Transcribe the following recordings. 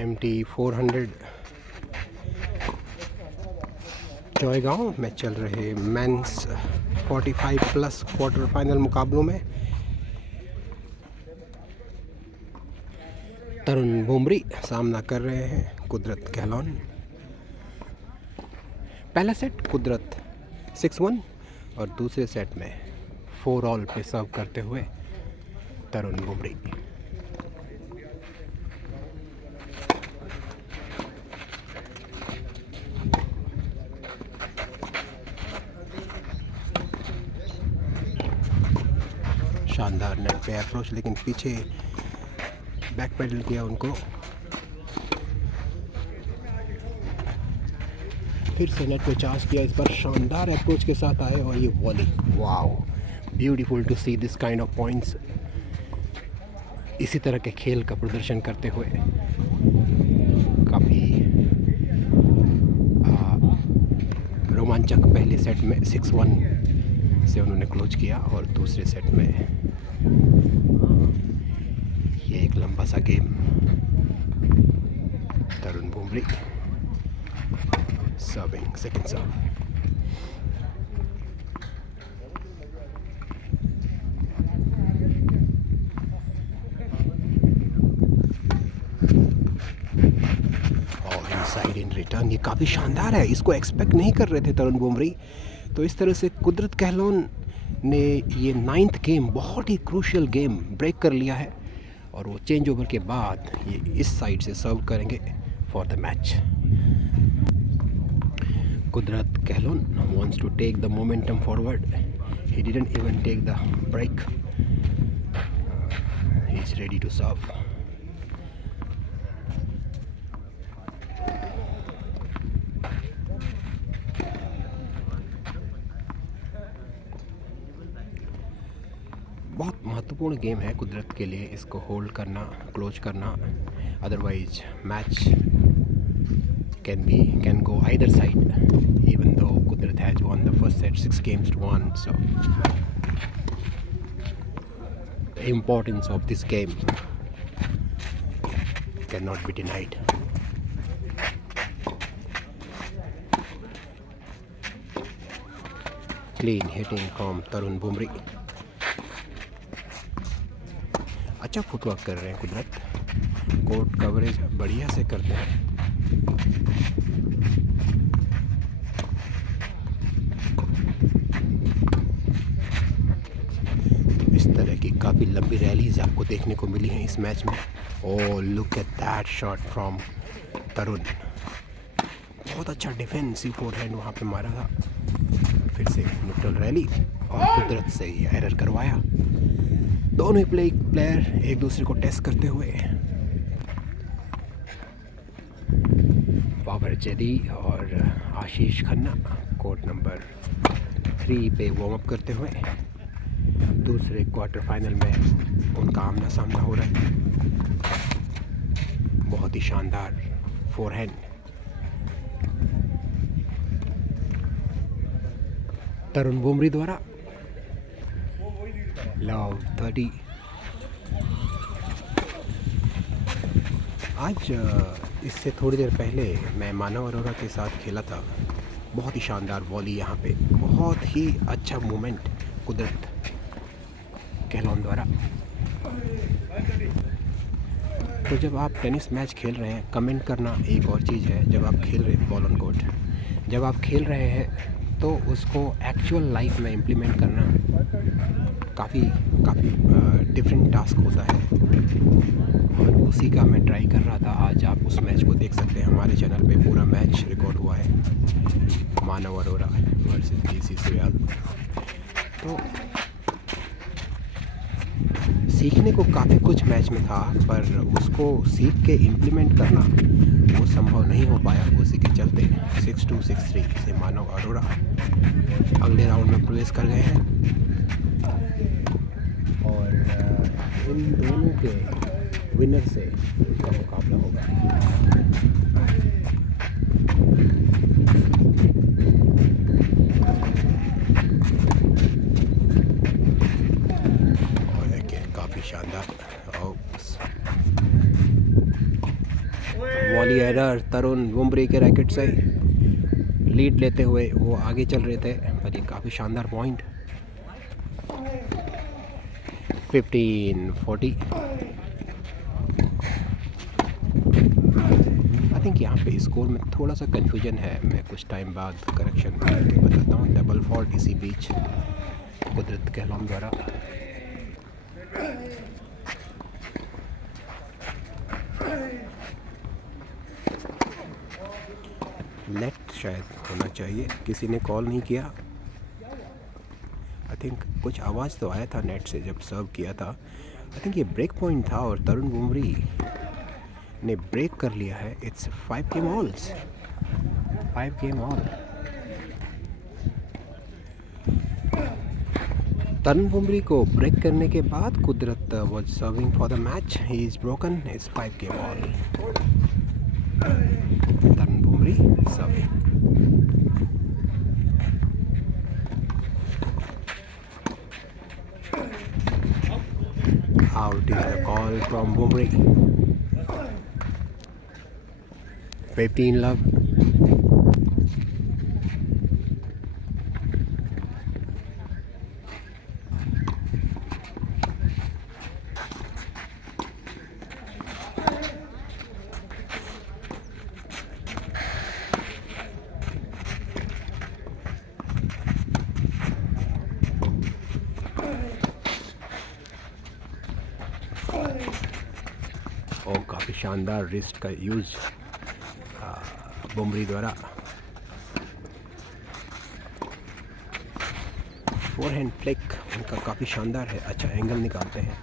MT400 जॉयगांव में चल रहे मेंस 45 प्लस क्वार्टर फाइनल मुकाबलों में तरुण बुमरी सामना कर रहे हैं कुदरत कहलोन। पहला सेट कुदरत 6-1 और दूसरे सेट में 4 ऑल पे सर्व करते हुए तरुण बुमरी। शानदार नेट पे अप्रोच, लेकिन पीछे बैक पेडल किया उनको। फिर से नेट पे चार्ज किया, इस बार शानदार अप्रोच के साथ आए और ये volley. Wow, beautiful to see this kind of points. इसी तरह के खेल का प्रदर्शन करते हुए काफ़ी रोमांचक पहले सेट में 6-1 से उन्होंने क्लोज किया और दूसरे सेट में ये एक लंबा सा गेम। तरुण बुमरी सर्विंग सेकंड सर्व। और इनसाइड इन रिटर्न, ये काफ़ी शानदार है। इसको एक्सपेक्ट नहीं कर रहे थे तरुण बुमरी। तो इस तरह से कुदरत कहलोन ने ये 9th गेम, बहुत ही क्रूशियल गेम ब्रेक कर लिया है और वो चेंज ओवर के बाद ये इस साइड से सर्व करेंगे फॉर द मैच। कुदरत Kahlon wants to take the momentum forward. He didn't even take the break. He's ready to serve. बहुत महत्वपूर्ण गेम है कुदरत के लिए, इसको होल्ड करना, क्लोज करना। Otherwise match can go either side, even though Kudarat has won the first set 6-1. So the importance of this game cannot be denied. Clean hitting from Tarun Bumri. अच्छा फुटवर्क कर रहे हैं कुदरत, कोर्ट कवरेज बढ़िया से करते हैं। इस तरह की काफ़ी लंबी रैलीज आपको देखने को मिली हैं इस मैच में। Oh, look at that shot from Tarun. बहुत अच्छा डिफेंसिव फोरहैंड वहाँ पे मारा था। फिर से न्यूट्रल रैली और कुदरत से ये एरर करवाया। दोनों ही प्लेयर एक दूसरे को टेस्ट करते हुए। बाबर जदी और आशीष खन्ना कोर्ट नंबर 3 पे वार्म अप करते हुए दूसरे क्वार्टर फाइनल में उनका आमना सामना हो रहा है। बहुत ही शानदार फोरहैंड तरुण बुमरी द्वारा। लव 30। आज इससे थोड़ी देर पहले मैं मानव अरोरा के साथ खेला था। बहुत ही शानदार वॉली यहाँ पे, बहुत ही अच्छा मूवमेंट कुदरत कहलोन द्वारा। तो जब आप टेनिस मैच खेल रहे हैं, कमेंट करना एक और चीज़ है। जब आप खेल रहे हैं बॉल ऑन कोर्ट, जब आप खेल रहे हैं तो उसको एक्चुअल लाइफ में इम्प्लीमेंट करना काफ़ी डिफरेंट टास्क होता है और उसी का मैं ट्राई कर रहा था। आज आप उस मैच को देख सकते हैं, हमारे चैनल पे पूरा मैच रिकॉर्ड हुआ है, मानव अरोरा वर्सेस DC सुयाल। तो सीखने को काफ़ी कुछ मैच में था, पर उसको सीख के इम्प्लीमेंट करना वो संभव नहीं हो पाया। उसी के चलते 6-2 6-3 से मानव अरोरा अगले राउंड में प्रवेश कर गए हैं और इन दोनों के विनर से उनका मुकाबला होगा। और काफ़ी शानदार वॉली एरर, तरुण बुमरी के रैकेट से लीड लेते हुए वो आगे चल रहे थे, पर ये काफ़ी शानदार पॉइंट। 15-40। आई थिंक यहाँ पे स्कोर में थोड़ा सा कन्फ्यूजन है, मैं कुछ टाइम बाद करेक्शन करके बताता हूँ। डबल फॉल्ट इसी बीच कुदरत कहलोन द्वारा। लेट शायद होना चाहिए, किसी ने कॉल नहीं किया। आई थिंक कुछ आवाज़ तो आया था नेट से जब सर्व किया था। आई थिंक ये ब्रेक पॉइंट था और तरुण बुमरी ने ब्रेक कर लिया है। It's 5 game alls, 5 game all. Tarun Bumri को ब्रेक करने के बाद Kudrat was serving for the match. He is broken. It's 5 game all. Tarun Bumri serving. Out is the call from Bumri. 15 love. और काफ़ी शानदार रिस्ट का यूज़ बुमरी द्वारा। फोरहैंड फ्लिक उनका काफ़ी शानदार है, अच्छा एंगल निकालते हैं।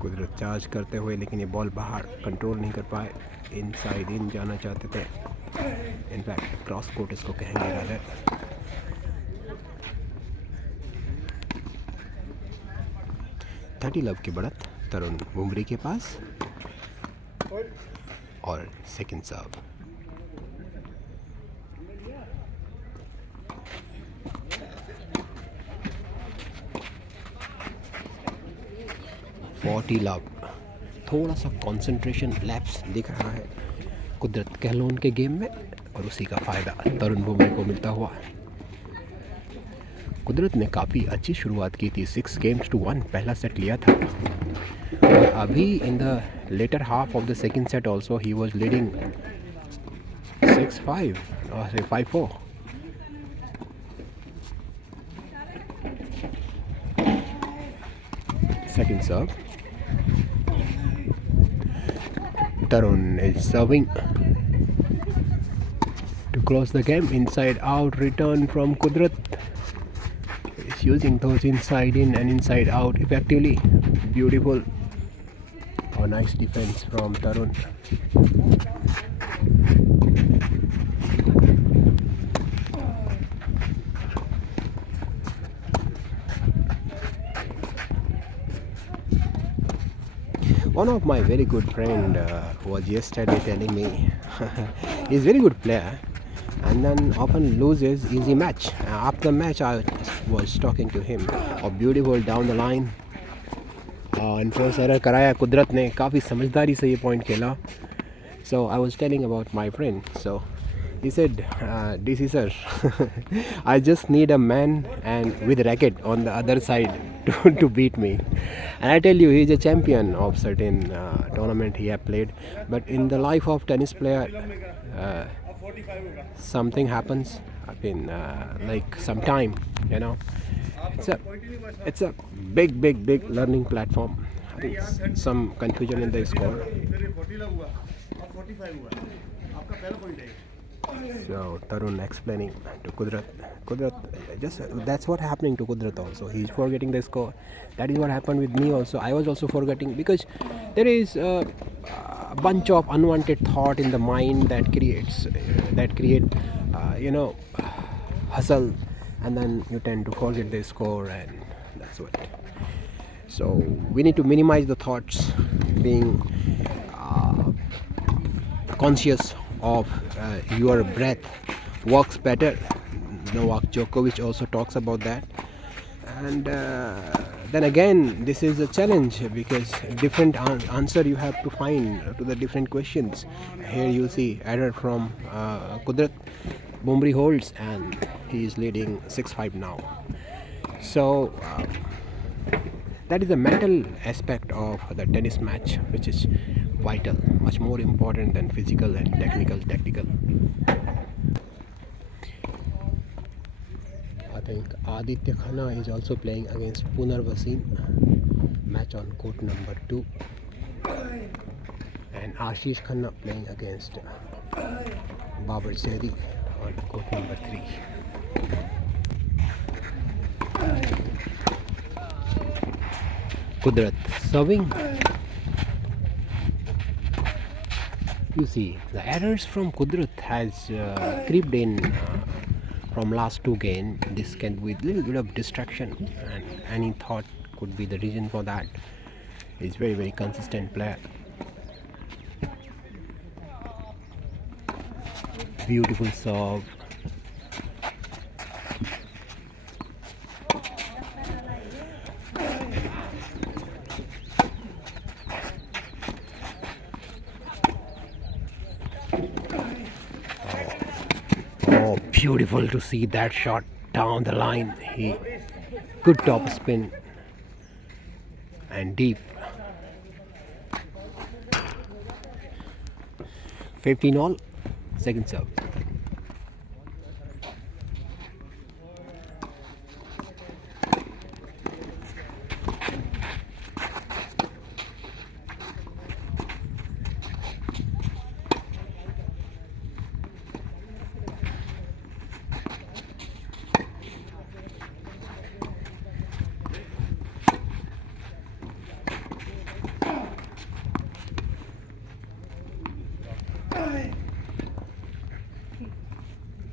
कुदरत चार्ज करते हुए, लेकिन ये बॉल बाहर कंट्रोल नहीं कर पाए। इनसाइड इन जाना चाहते थे, इनफैक्ट क्रॉस कोर्ट इसको कहेंगे रादर। 30 लव की बढ़त तरुण बुमरी के पास और सेकंड सर्व। Forty love. थोड़ा सा कंसंट्रेशन लैप्स दिख रहा है कुदरत कहलोन के गेम में, और उसी का फ़ायदा तरुण बुमरी को मिलता हुआ। कुदरत ने काफ़ी अच्छी शुरुआत की थी, 6 games to 1 पहला सेट लिया था। और अभी in the latter half of the second set also he was leading 6-5 और 5-4। Second serve. Tarun is serving to close the game. Inside out return from Kudrat. He's using those inside in and inside out effectively. Beautiful. Oh, nice defense from Tarun. One of my very good friend was yesterday telling me he's very good player and then often loses easy match. After match I was talking to him, a beautiful down the line enforce error कराया कुदरत ने, काफ़ी समझदारी से ये पॉइंट खेला. So I was telling about my friend, so he said, DC sir, I just need a man and with racket on the other side to beat me. And I tell you, he is a champion of certain tournament he have played. But in the life of tennis player, something happens. I mean, like sometime, you know, it's a big learning platform. I think some confusion in the score. So Tarun explaining to Kudrat, just that's what happening to Kudrat also. He's forgetting the score. That is what happened with me also. I was also forgetting because there is a bunch of unwanted thought in the mind that create hustle, and then you tend to forget the score, and that's what. So we need to minimize the thoughts, being conscious of your breath works better. Novak Djokovic also talks about that. and then again this is a challenge because different answer you have to find to the different questions. Here you see error from Kudrat. Bumri holds and he is leading 6-5 now. So that is the mental aspect of the tennis match, which is vital, much more important than physical and tactical. I think Aditya Khanna is also playing against Punar Vasim. Match on court number 2. And Ashish Khanna playing against Babar Seri on court number 3. Kudrat serving. You see, the errors from Kudrat has creeped in from last 2 games. This can be a little bit of distraction, and any thought could be the reason for that. He's very consistent player. Beautiful serve. Oh, beautiful to see that shot down the line. Good top spin and deep. 15 all, second serve.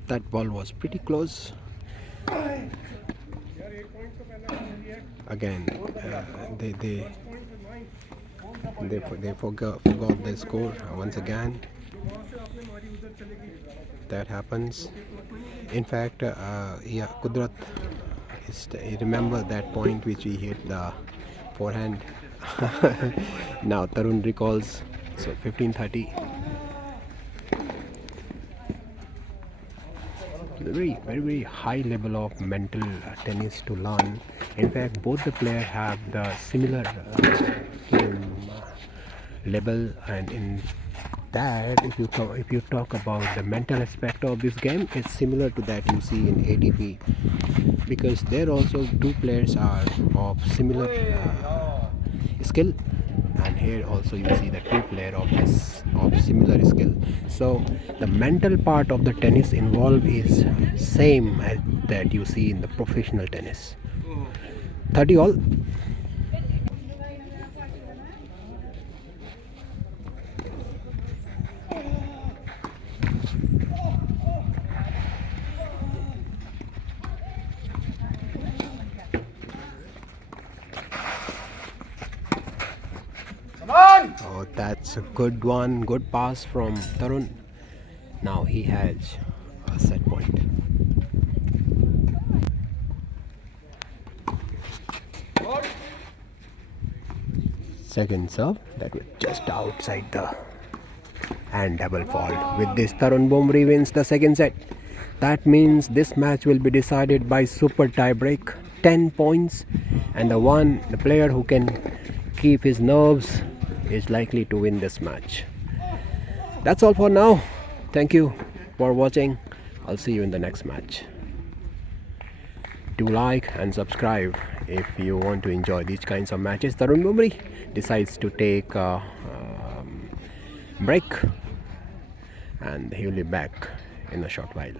That ball was pretty close. Again, they forgot the score once again. That happens. In fact, yeah, Kudrat remember that point which we hit the forehand. Now Tarun recalls. So 15-30. Very high level of mental tennis to learn. In fact, both the players have the similar level, and in that, if you talk about the mental aspect of this game, it's similar to that you see in ATP, because there also 2 players are of similar skill, and here also you see the 2 players of similar skill. So the mental part of the tennis involved is same as that you see in the professional tennis. 30 all. Oh, that's a good one. Good pass from Tarun. Now he has a set point. Second serve, that was just outside the and double fault. With this, Tarun Bumri wins the second set. That means this match will be decided by super tie break, 10 points, and the player who can keep his nerves is likely to win this match. That's all for now. Thank you for watching. I'll see you in the next match. Do like and subscribe if you want to enjoy these kinds of matches. Tarun Bumri decides to take a break, and he will be back in a short while.